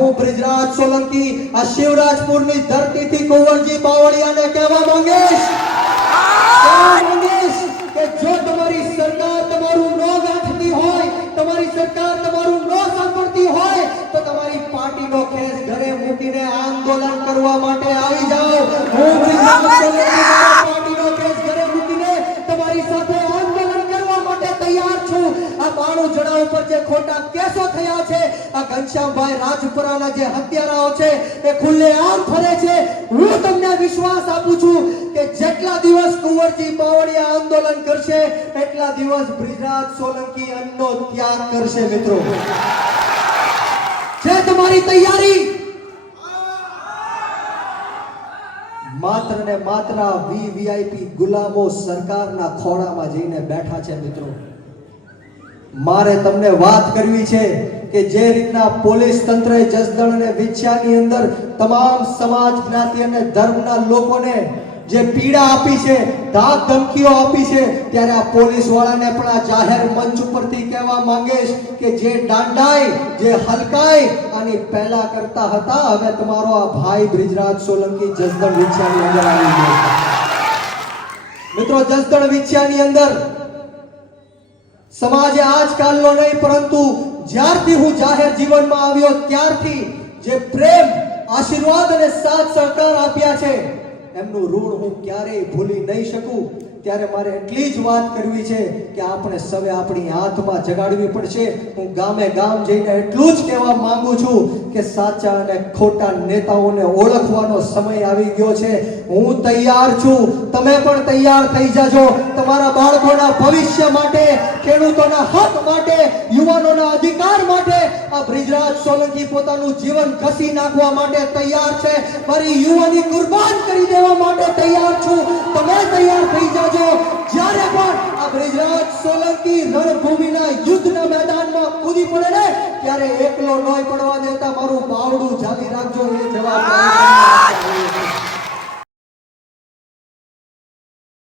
હું બ્રિજરાજ સોલંકી આ શિવરાજપુરની ધરતીથી કુંવરજી બાવળિયાને કહેવા માંગીશ કે જો તમારી સરકાર તમારું ન ગાંઠતી હોય, તમારી સરકાર તમારું ન સાંભળતી હોય તો તમારી પાર્ટીનો ખેસ ઘરે મૂકીને આંદોલન કરવા માટે આવી જાઓ. હું બ્રિજરાજ સોલંકી પાર્ટીનો ખેસ ઘરે મૂકીને તમારી સાથે આંદોલન કરવા માટે તૈયાર છું. આ 92 જણા ઉપર જે ખોટા કેસો થયા છે, આ ઘનશ્યામભાઈ રાજપુરાના જે હત્યારાઓ છે એ ખુલ્લેઆમ ફરે છે. હું તમને વિશ્વાસ આપું છું કે જેટલા દિવસ કુંવરજી બાવળિયા આંદોલન કરશે એટલા દિવસ બ્રિજરાજ સોલંકી અન્નનો ત્યાગ કરશે. મિત્રો, છે તમારી તૈયારી? માત્ર ને માત્ર વીવીઆઈપી ગુલામો સરકારના ખોળામાં જઈને બેઠા છે. મિત્રો, મારે તમને વાત કરવી છે કે જે રીતના પોલીસ તંત્રએ જસદણ અને વિછિયાની અંદર તમામ સમાજ, જ્ઞાતિ અને ધર્મના લોકોને જે પીડા આપી છે, ધાક ધમકીઓ આપી છે, ત્યારે આ પોલીસ વાળાને પણ આ જાહેર મંચ ઉપરથી કહેવા માંગીશ કે જે દાંડાઈ, જે હલકાઈ આની પહેલા કરતા હતા, હવે તમારો આ ભાઈ બ્રિજરાજ સોલંકી જસદણ વિછિયાની અંદર આવી ગયો. મિત્રો, જસદણ વિછિયાની અંદર સમાજે આજકાલનો નહીં પરંતુ જ્યારથી હું જાહેર જીવનમાં આવ્યો ત્યારથી જે પ્રેમ, આશીર્વાદ અને સાથ સહકાર આપ્યા છે એમનું ઋણ હું ક્યારેય ભૂલી નહીં શકું. ત્યારે મારે એટલી જ વાત કરવી છે કે આપણે સવે આપણી આત્મા જગાડવી પડશે. હું ગામે ગામ જઈને એટલું જ કહેવા માંગુ છું કે સાચા અને ખોટા નેતાઓને ઓળખવાનો સમય આવી ગયો છે. હું તૈયાર છું, તમે પણ તૈયાર થઈ જાજો. તમારા બાળકોના ભવિષ્ય માટે, ખેડૂતોના હક માટે, યુવાનોના અધિકાર માટે આ બ્રિજરાજ સોલંકી પોતાનું જીવન ઘસી નાખવા માટે તૈયાર છે. મારી યુવાની કુરબાન કરી દેવા માટે તૈયાર છું. તમે તૈયાર થઈ જાજો. જ્યારે પણ આ બ્રિજરાજ સોલંકી રણભૂમિના યુદ્ધના મેદાનમાં કૂદી પડે ને ત્યારે એકલો નોય પડવા દેતા મારું બાવડું જાલી